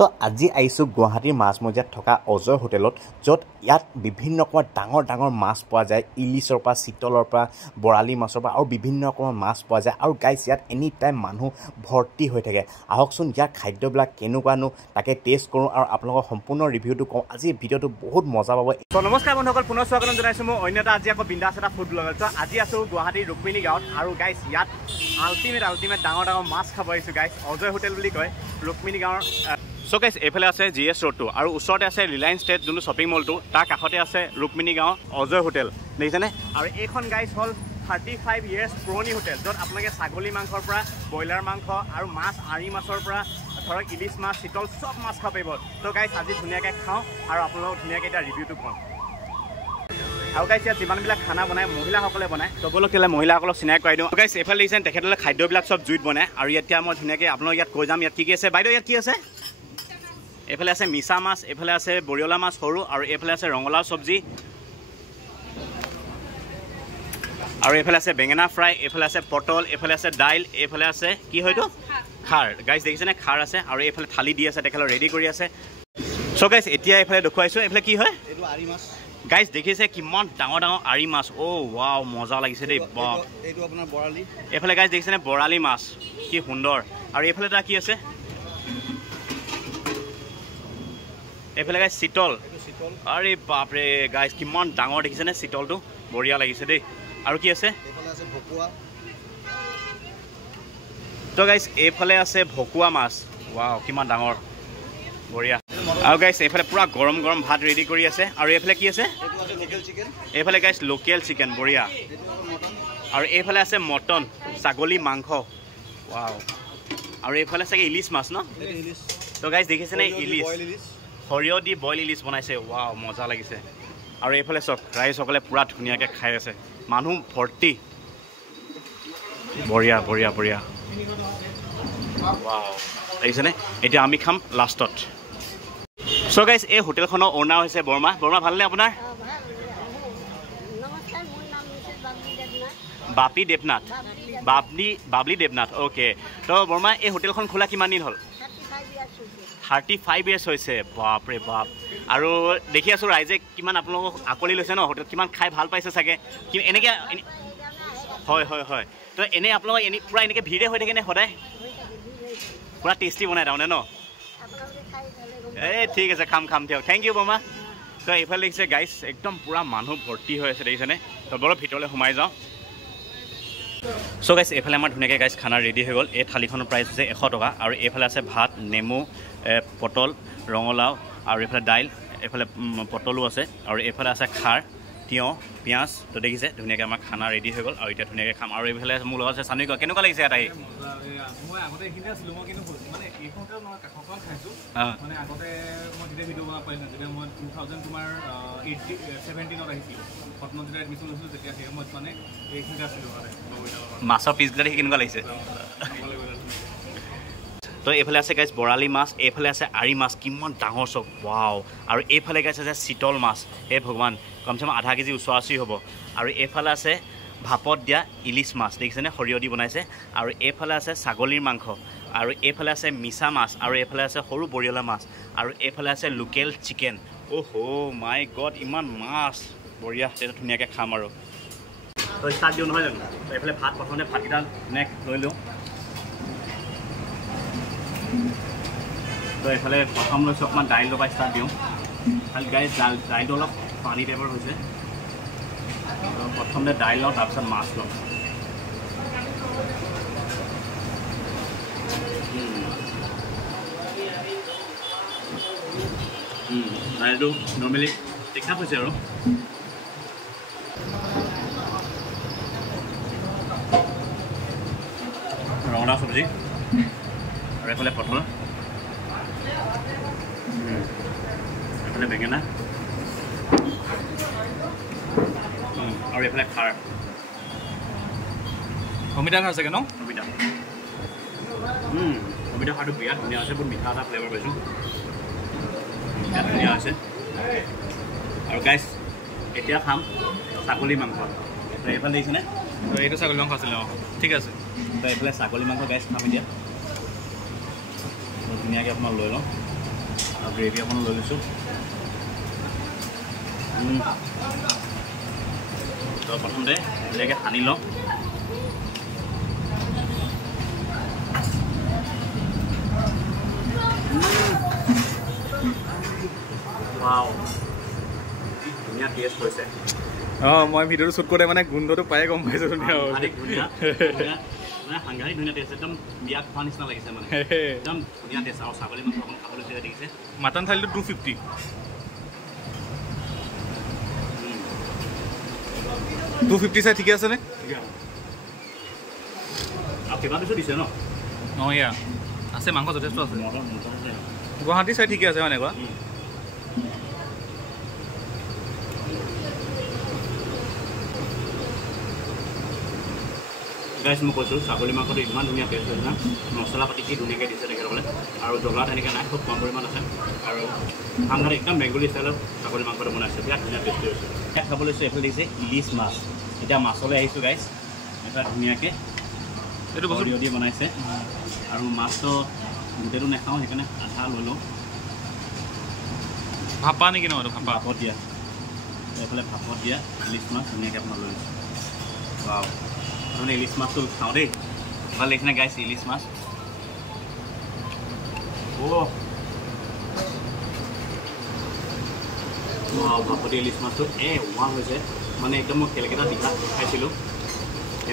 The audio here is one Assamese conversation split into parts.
তো আজি আইছো গুৱাহাটীৰ মাছমজিয়াত থকা অজয় হোটেলত য'ত ইয়াত বিভিন্ন ৰকমৰ ডাঙৰ ডাঙৰ মাছ পোৱা যায় ইলিছৰ পৰা চিতলৰ পৰা বৰালি মাছৰ পৰা আৰু বিভিন্ন ৰকমৰ মাছ পোৱা যায় আৰু গাইছ ইয়াত এনি টাইম মানুহ ভৰ্তি হৈ থাকে আহকচোন ইয়াৰ খাদ্যবিলাক কেনেকুৱানো তাকে টেষ্ট কৰোঁ আৰু আপোনালোকৰ সম্পূৰ্ণ ৰিভিউটো কওঁ আজি ভিডিঅ'টো বহুত মজা পাব তো নমস্কাৰ বন্ধুসকল পুনৰ স্বাগতম জনাইছোঁ মই অন্য এটা আজি আকৌ বিন্দাছ এটা ফুড ব্লগাৰ তো আজি আছোঁ গুৱাহাটীৰ ৰুক্মিণী গাঁৱত আৰু গাইছ ইয়াত আল্টিমেট ডাঙৰ ডাঙৰ মাছ খাব আহিছোঁ গাইছ অজয় হোটেল বুলি কয় ৰুক্মিণী গাঁৱৰ সো গাইছ এফালে আছে জিএছ ৰোডটো আৰু ওচৰতে আছে ৰিলায়েন্স ষ্টেট যোনটো শ্বপিং মলটো তাৰ কাষতে আছে ৰুক্মিণী গাঁও অজয় হোটেল দেখিছেনে আৰু এইখন গাইছ হ'ল 35 years পুৰণি হোটেল য'ত আপোনালোকে ছাগলী মাংসৰ পৰা ব্ৰইলাৰ মাংস আৰু মাছ আৰি মাছৰ পৰা ধৰক ইলিছ মাছ চিতল চব মাছ খাব পাৰিব তো গাইছ আজি ধুনীয়াকৈ খাওঁ আৰু আপোনালোকক ধুনীয়াকৈ এটা ৰিভিউটো কওঁ আৰু গাইছ ইয়াত যিমানবিলাক খানা বনায় মহিলাসকলে বনায় তবলক কেলে মহিলাসকলক চিনাকি কৰাই দিওঁ গাইছ এইফালে দেখিছেন তেখেতসকলে খাদ্যবিলাক চব জুইত বনায় আৰু এতিয়া মই ধুনীয়াকৈ আপোনালোক ইয়াত কৈ যাম ইয়াত কি আছে বাইদেউ ইয়াত কি আছে এফালে আছে মিছা মাছ এফালে আছে বৰিয়লা মাছ সৰু আৰু এফালে আছে ৰঙালাও চব্জি আৰু এফালে আছে বেঙেনা ফ্ৰাই এফালে আছে পটল এফালে আছে দাইল এফালে আছে কি হয়তো খাৰ গাইছ দেখিছেনে খাৰ আছে আৰু এফালে থালি দি আছে তেখেতক ৰেডি কৰি আছে সো গাইছ এতিয়া এফালে দেখুৱাইছোঁ এফালে কি হয় এইটো আৰি মাছ গাইছ দেখিছে কিমান ডাঙৰ ডাঙৰ আৰি মাছ ৱাও মজা লাগিছে দেই এইটো আপোনাৰ বৰালি এফালে গাইছ দেখিছেনে বৰালি মাছ কি সুন্দৰ আৰু এফালে এটা কি আছে এফালে গাইছ চিতল আৰে বাপৰে গাইছ কিমান ডাঙৰ দেখিছেনে চিতলটো বঢ়িয়া লাগিছে দেই আৰু কি আছে এইফালে আছে ভকুৱা তো গাইছ এইফালে আছে ভকুৱা মাছ ৱাও কিমান ডাঙৰ বঢ়িয়া আৰু গাইছ এইফালে পুৰা গৰম গৰম ভাত ৰেডি কৰি আছে আৰু এইফালে কি আছে এইফালে গাইছ লোকেল চিকেন বঢ়িয়া আৰু এইফালে আছে মটন ছাগলী মাংস ৱাও আৰু এইফালে চাগে ইলিছ মাছ ন তো গাইছ দেখিছেনে ইলিছ সৰিয়হ দি বইল ইলিছ বনাইছে ৱাও মজা লাগিছে আৰু এইফালে চক ৰাইজসকলে পুৰা ধুনীয়াকৈ খাই আছে মানুহ ভৰ্তি বঢ়িয়া বঢ়িয়া বঢ়িয়া ৱাও দেখিছেনে এতিয়া আমি খাম লাষ্টত সো গাইছ এই হোটেলখনৰ অ'নাৰ হৈছে বৰ্মা ভালনে আপোনাৰ বাপি দেৱনাথ বাবলি দেৱনাথ অ'কে তো বৰ্মা এই হোটেলখন খোলা কিমান দিন হ'ল 35 years হৈছে বাপৰে বাপ আৰু দেখি আছোঁ ৰাইজে কিমান আপোনালোকক আকলি লৈছে ন হোটেল কিমান খাই ভাল পাইছে চাগে এনেকৈ হয় তো এনেই আপোনালোক পূৰা এনেকৈ ভিৰে হৈ থাকেনে সদায় পূৰা টেষ্টি বনাই তাৰমানে ন এই ঠিক আছে খাম দিয়ক থেংক ইউ বৰ্মা তো এইফালে দেখিছে গাইছ একদম পূৰা মানুহ ভৰ্তি হৈ আছে দেখিছেনে তো বৰ ভিতৰলৈ সোমাই যাওঁ সো গাইছ এইফালে আমাৰ ধুনীয়াকৈ গাইছ খানা ৰেডি হৈ গ'ল এই থালিখনৰ প্ৰাইচ হৈছে 100 টকা আৰু এইফালে আছে ভাত নেমু পটল ৰঙালাও আৰু এইফালে দাইল এইফালে পটলো আছে আৰু এইফালে আছে খাৰ তিয়ঁহ পিঁয়াজ তো দেখিছে ধুনীয়াকৈ আমাৰ খানা ৰেডি হৈ গ'ল আৰু এতিয়া ধুনীয়াকৈ খাম আৰু এইফালে মোৰ লগত আছে চানুই কেনেকুৱা লাগিছে ইয়াত আহি মই আগতে এইখিনি আছিলোঁ মই কিন্তু মানে এইখনতে নহয় কাষখন খাইছোঁ মানে আগতে মই যেতিয়া ভিডিঅ' বনাব পাৰিছিলোঁ যেতিয়া মই 2000 তোমাৰ 17ত আহিছিলোঁ পটনত যেতিয়া এডমিশ্যন লৈছিলোঁ তেতিয়া সেই সময়ত মানে এইখিনিতে আছিলোঁ মাছৰ পিছবিলাক দেখি কেনেকুৱা লাগিছে তো এইফালে আছে গাইছ বৰালি মাছ এইফালে আছে আৰি মাছ কিমান ডাঙৰ চব ৱাও আৰু এইফালে গাইছ আছে চিতল মাছ হে ভগৱান কমচে কম আধা কেজি ওচৰা-ওচৰি হ'ব আৰু এইফালে আছে ভাপত দিয়া ইলিছ মাছ দেখিছেনে সৰিয়হ দি বনাইছে আৰু এইফালে আছে ছাগলীৰ মাংস আৰু এইফালে আছে মিছা মাছ আৰু এইফালে আছে সৰু বৰিয়লা মাছ আৰু এইফালে আছে লোকেল চিকেন মাই গড ইমান মাছ বঢ়িয়া তেতিয়া ধুনীয়াকৈ খাম আৰু তো ষ্টাৰ্ট দিওঁ নহয় জানো এইফালে ভাত প্ৰথমতে ভাতকেইটা লৈ লওঁ তো এইফালে প্ৰথম লৈছোঁ অকণমান দাইলৰ পৰা ষ্টাৰ্ট দিওঁ খালি গাইছ দাইলটো অলপ পানী টাইপৰ হৈছে প্ৰথমতে দাইল লওঁ তাৰপিছত মাছ লওঁ দাইলটো নৰ্মেলি ঠিক ঠাক হৈছে আৰু ৰঙালাও চব্জি আৰু এইফালে পটল এইফালে বেঙেনা আৰু এইফালে খাৰ অমিতা খাৰ চাগে ন অমিতা খাৰটো বিৰাট ধুনীয়া হৈছে বহুত মিঠা এটা ফ্লেভাৰ পাইছোঁ বিৰাট ধুনীয়া হৈছে আৰু গাইছ এতিয়া খাম ছাগলী মাংস এইফালে দেখিছেনে এইটো ছাগলী মাংস আছিলে ঠিক আছে তো এইফালে ছাগলী মাংস গাইছ খাম এতিয়া ধুনীয়াকৈ অকণমান লৈ লওঁ আৰু গ্ৰেভি অকণ লৈ লৈছোঁ তো প্ৰথমতে ধুনীয়াকৈ সানি লওঁ ৱাও ধুনীয়া টেষ্ট হৈছে মই ভিডিঅ'টো শ্বুট কৰোঁতে মানে গোন্ধটো পায়ে গম পাইছোঁ ধুনীয়া মানে সাংঘাতিক ধুনীয়া টেষ্ট একদম বিয়াত খোৱা নিচিনা লাগিছে মানে একদম ধুনীয়া টেষ্ট আৰু ছাগলী মাংস অকণ খাবলৈ চেষ্টা দেখিছে মাটন থালিটো 250 250 চাই ঠিকে আছেনে আৰু কেইবা পিছো দিছে ন অঁ ইয়া আছে মাংস যথেষ্ট আছে গুৱাহাটী চাই ঠিকে আছে মানে এনেকুৱা গাইছ মই কৈছোঁ ছাগলী মাংসটো ইমান ধুনীয়া টেষ্ট হৈছে না মছলা পাতি কি ধুনীয়াকৈ দিছে তেখেতসকলে আৰু জ্বলা তেনেকৈ নাই খুব কম পৰিমাণ আছে আৰু সাংঘাতিক একদম বেংগলী ষ্টাইলত ছাগলী মাংসটো বনাইছে বিৰাট ধুনীয়া টেষ্টি হৈছে ইয়াত খাব লৈছোঁ এইফালে দিছে ইলিচ মাছ এতিয়া মাছলৈ আহিছোঁ গাইছ এটা ধুনীয়াকৈ এইটো সৰিয়হ দি বনাইছে আৰু মাছটো গোটেইটো নাখাওঁ সেইকাৰণে আধা লৈ লওঁ ভাপা নেকি ন এইটো ভাপত দিয়া এইফালে ভাপত দিয়া ইলিচ মাছ ধুনীয়াকৈ আপোনাৰ লৈ লৈছোঁ ৱাও মানে ইলিচ মাছটো খাওঁ দেই ভাল লাগিছেনে গাইছ ইলিচ মাছ ভাপতি ইলিচ মাছটো ওৱান হৈছে মানে একদম মই কেলকেটা দীঘাত খাইছিলোঁ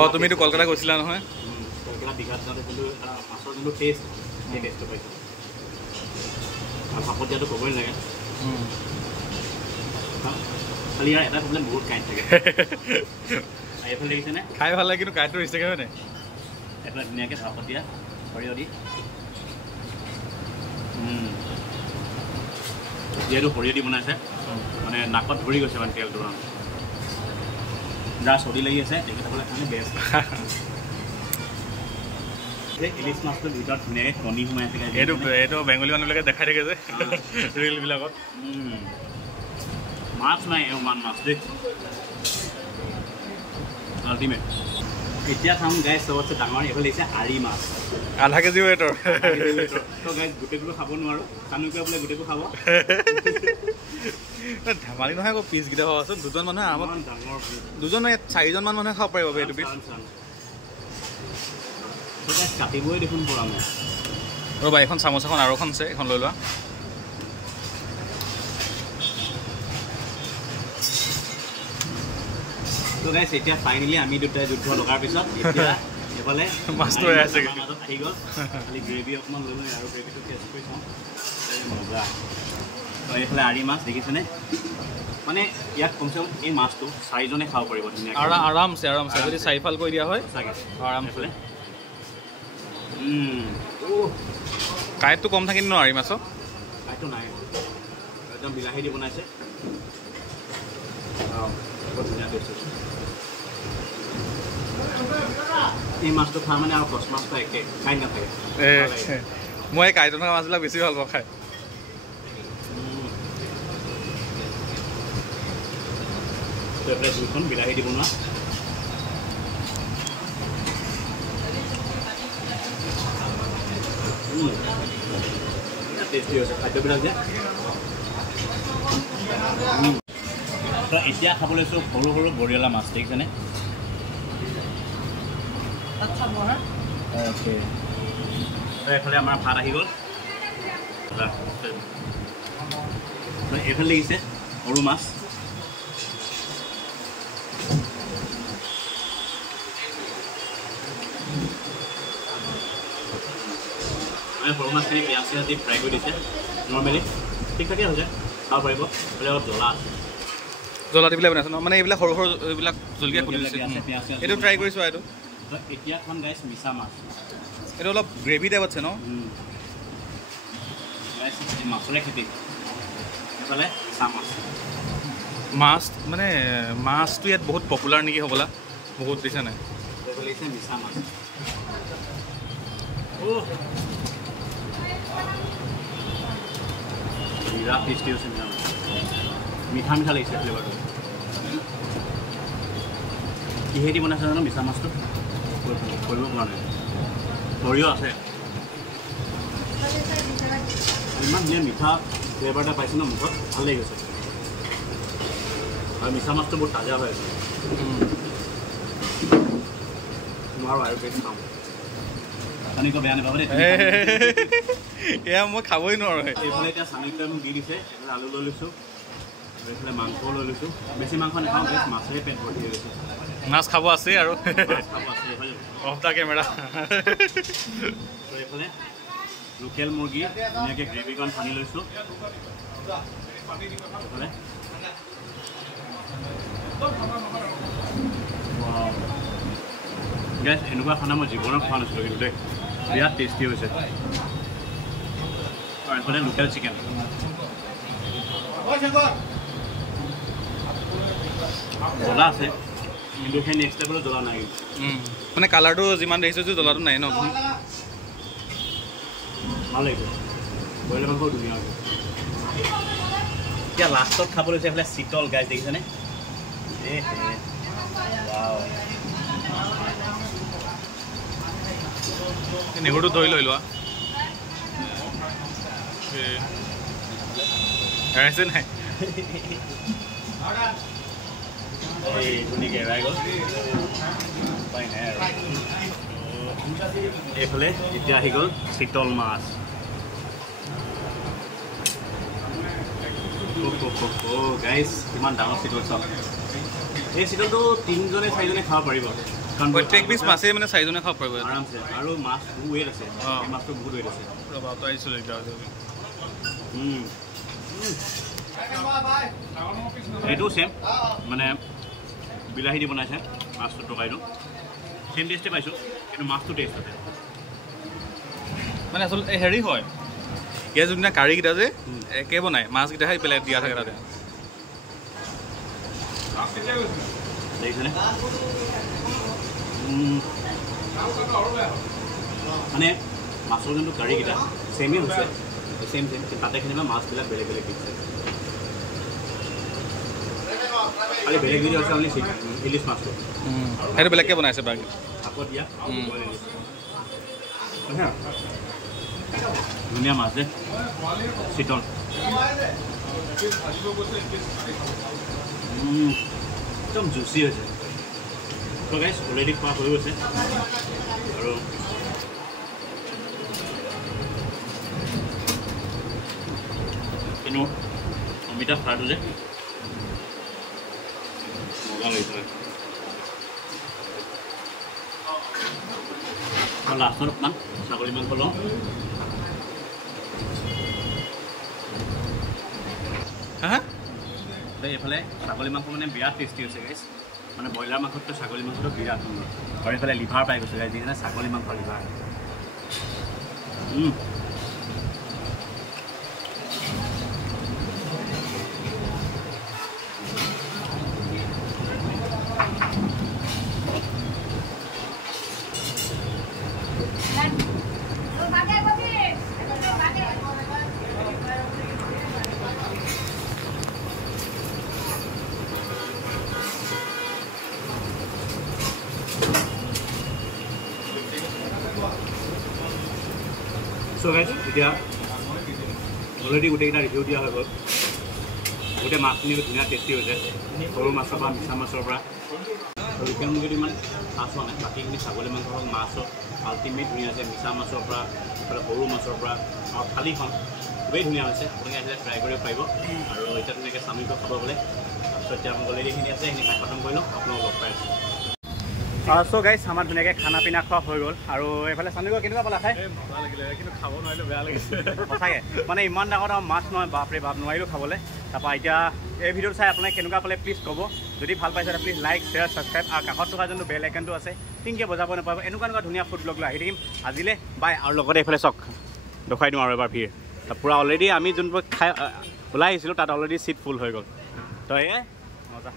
অঁ তুমিতো কলকাতা গৈছিলা নহয় কেলকেটা দীঘাত যাওঁতে কিন্তু এটা মাছৰ যোনটো টেষ্ট সেই টেষ্টটো পাইছোঁ আৰু ভাপত দিয়াটো ক'বই নালাগে খালি ইয়াৰ এটা প্ৰব্লেম বহুত কাঁইট থাকে এইফালে দেখিছেনে খাই ভাল লাগে কিন্তু কাঁইটটো ৰিষ্টেকে হয় নাই এইফালে ধুনীয়াকৈ ভাপত দিয়া সৰিয়হ দি যিহেতু সৰিয়হ দি বনাইছে মানে নাকত ধৰি গৈছে মানে তেলটো যাৰ চৰ্দি লাগি আছে তেখেতসকলে কাৰণে বেষ্ট ইলিচ মাছটোৰ ভিতৰত ধুনীয়াকৈ কণী সোমাই আছে এইটো বেংগলী মানুহবিলাকে দেখাই থাকে যে ৰিলবিলাকত মাছ নাই ইমান মাছ দেই আল্টিমেট এতিয়া খাওঁ গাইছ চবতছে ডাঙৰ এইফালে দিছে আৰি মাছ আধা কেজি ৱেটৰ তো গাইছ গোটেইটো খাব নোৱাৰোঁ কানুকৈ বোলে গোটেইটো খাব ধেমালি নহয় আকৌ পিচকেইটা ভাবাচোন দুজন মানুহে আৰামত ডাঙৰ দুজন নহয় 4জন মানুহে খাব পাৰিব এইটো পিচ কাটিবই দেখোন পৰা নাই ৰ'বা এখন চামুচ এখন আৰু এখন আছে এখন লৈ লোৱা তো গাইছ এতিয়া ফাইনেলি আমি দুটাই যুদ্ধ লগাৰ পিছত এতিয়া এইফালে মাছটো আছে আহি গ'ল খালি গ্ৰেভি অকণমান লৈ লৈ আৰু গ্ৰেভিটো টেষ্ট কৰি চাওঁ মজা তো এইফালে আৰি মাছ দেখিছেনে মানে ইয়াত কমচে কম এই মাছটো 4জনে খাব পাৰিব ধুনীয়াকৈ আৰামছে যদি 4ফাল কৰি দিয়া হয় আৰামছে কাঁইটটো কম থাকিব ন আৰি মাছৰ কাঁইটটো নাই একদম বিলাহী দি বনাইছে বৰ ধুনীয়া টেষ্ট হৈছে এই মাছটো খোৱা মানে আৰু কচ মাছটো একে খাই নাথাকে মই এই কাঁইট থকা মাছবিলাক বেছি ভাল পাওঁ খাই দুখন বিলাহী দি বনোৱা টেষ্টি হৈছে খাদ্যবিলাক যে তো এতিয়া খাব লৈছোঁ সৰু সৰু বৰিয়লা মাছ দেখিছেনে অ'কে এইফালে আমাৰ ভাত আহি গ'ল এইফালে লাগিছে সৰু মাছ আমি সৰু মাছখিনি পিঁয়াজ চিয়াজ দি ফ্ৰাই কৰি দিছে নৰ্মেলি ঠিক ঠাকে হৈছে খাব পাৰিব এইফালে অলপ জ্বলা আছে জ্বলা দি পেলাই বনাইছে ন মানে এইবিলাক সৰু সৰু এইবিলাক জলকীয়া খুলি দিছে এইটো ট্ৰাই কৰিছোঁ এইটো এতিয়া এখন গাইছ মিছা মাছ এইটো অলপ গ্ৰেভি টাইপ আছে ন গাইছ মাছৰে খেতি এইফালে মিছা মাছ মাছ মানে মাছটো ইয়াত বহুত পপুলাৰ নেকি হ'বলা বহুত দিছে নাই এইফালে দিছে মিছা মাছ বিৰাট টেষ্টি হৈছে মিঠা মিঠা লাগিছে ফ্লেভাৰটো কিহেদি বনাইছে জানো মিছা মাছটো কৰিব পৰা নাই সৰিয়হ আছে ইমান ধুনীয়া মিঠা ফ্লেভাৰ এটা পাইছোঁ ন মুখত ভাল লাগি গৈছে আৰু মিঠা মাছটো বহুত তাজা হৈ আছে নোৱাৰো আৰু বেছি খাম চানিক বেয়া নাপাব দেই এয়া মই খাবই নোৱাৰোঁ এইফালে এতিয়া চানিকটোৱে মোক দি দিছে এইফালে আলু লৈ লৈছোঁ এইফালে মাংসও লৈ লৈছোঁ বেছি মাংস নাখাওঁ বেছ মাছেৰে পেট ভৰ্তি হৈ গৈছে মাছ খাব আছেই আৰু খাব আছে এইফালে অফ দা কেমেৰা তো এইফালে লোকেল মুৰ্গী ধুনীয়াকৈ গ্ৰেভিকণ সানি লৈছোঁ এইফালে গেছ এনেকুৱা খানা মই জীৱনত খোৱা নাছিলোঁ কিন্তু দেই বিৰাট টেষ্টি হৈছে আৰু এইফালে লোকেল চিকেন জ্বলা আছে কিন্তু সেই নেক্সট লেভেলত জ্বলা নাই মানে কালাৰটো যিমান দেখিছোঁ যে জ্বলাটো নাই ন ভাল লাগিছে ব্ৰইলাৰ মাংস ধুনীয়া হৈছে এতিয়া লাষ্টত খাব লৈছে এইফালে চিতল গাইজ দেখিছেনে নেহুৰটো ধৰি লৈ লোৱা এৰাইছে নাই ধুনীয়াকৈ এৰাই গ'ল উপায় নাই আৰু এইফালে এতিয়া আহি গ'ল চিতল মাছ গাইজ কিমান ডাঙৰ চিতল চাওক এই চিতলটো 3জনে 4জনে খাব পাৰিব কাৰণ প্ৰত্যেক পিচ মাছেই মানে 4জনে খাব পাৰিব আৰামছে আৰু মাছ বহুত ৱেইট আছে এই মাছটো বহুত ৱেইট আছে এইটো চেম মানে বিলাহী দি বনাইছে মাছটো টকাইটো চেম টেষ্টে পাইছোঁ কিন্তু মাছটো টেষ্ট আছে মানে আচলতে হেৰি হয় ইয়াৰ যোনদিনা কাৰীকেইটা যে একে বনায় মাছকেইটাহে পেলাই দিয়া থাকে তাতে দেখিছেনে মানে মাছৰ যোনটো কাৰীকেইটা চেমেই হৈছে চেম তাতে কেনিবা মাছবিলাক বেলেগ বেলেগ দিছে খালি বেলেগ ভিডিঅ' আছে আপুনি ইলিছ মাছটো সেইটো বেলেগকৈ বনাইছে বাকী আকৌ দিয়া ধুনীয়া মাছ দে চিতল একদম জুচি হৈছে তো গাইজ অলৰেডি খোৱা হৈ গৈছে আৰু কিন্তু অমিতা ফ্ৰাইটো যে মজা লাগিছে আৰু লাষ্টত অকণমান ছাগলী মাংস লওঁ এইফালে ছাগলী মাংস মানে বিৰাট টেষ্টি হৈছে গাইজ মানে ব্ৰইলাৰ মাংসতকৈ ছাগলী মাংসটো বিৰাট সুন্দৰ আৰু এইফালে লিভাৰ পাই গৈছে গাইজ যিহেতু ছাগলী মাংস লিভাৰ So guys, এতিয়া অলৰেডি গোটেইকেইটা ৰিভিউ দিয়া হৈ গ'ল গোটেই মাছখিনি ধুনীয়া টেষ্টি হৈছে সৰু মাছৰ পৰা মিঠা মাছৰ পৰা লোকেল মুৰ্গীটো ইমান খাচ হোৱা নাই বাকীখিনি ছাগলী মাংস হওক মাছ হওক আল্টিমেট ধুনীয়া আছে মিঠা মাছৰ পৰা এইফালে সৰু মাছৰ পৰা আৰু থালিখন খুবেই ধুনীয়া হৈছে আপোনালোকে আহিলে ট্ৰাই কৰিব পাৰিব আৰু এতিয়া ধুনীয়াকৈ চামিটো খাব গ'লে তাৰপিছত এতিয়া আমাৰ অলৰেডি এইখিনি আছে এইখিনি খাই খতম কৰি লওঁ আপোনালোকক লগ পাই আছোঁ চ' গাইজ আমাৰ ধুনীয়াকৈ খানা পিনা খোৱা হৈ গ'ল আৰু এইফালে চামিগৈ কেনেকুৱা পালা খাই মজা লাগিলে কিন্তু খাব নোৱাৰিলোঁ বেয়া লাগিছে সঁচাকৈ মানে ইমান ডাঙৰ ডাঙৰ মাছ নহয় বাপৰে বাপ নোৱাৰিলোঁ খাবলৈ তাৰপৰা এতিয়া এই ভিডিঅ'টো চাই আপোনালোকে কেনেকুৱা পালে প্লিজ ক'ব যদি ভাল পাইছে প্লিজ লাইক শ্বেয়াৰ ছাবস্ক্ৰাইব আৰু কাষত থকা যোনটো বেল আইকনটো আছে টিংকৈ বজাব নাপাব এনেকুৱা ধুনীয়া ফুড ব্লগ লৈ আহি থাকিম আজিলৈ বাই আৰু লগতে এইফালে চাওক দেখুৱাই দিওঁ আৰু এবাৰ ভিৰ পূৰা অলৰেডি আমি যোনবোৰ খাই ওলাই আহিছিলোঁ তাত অলৰেডি ছিট ফুল হৈ গ'ল তো এয়াই মজা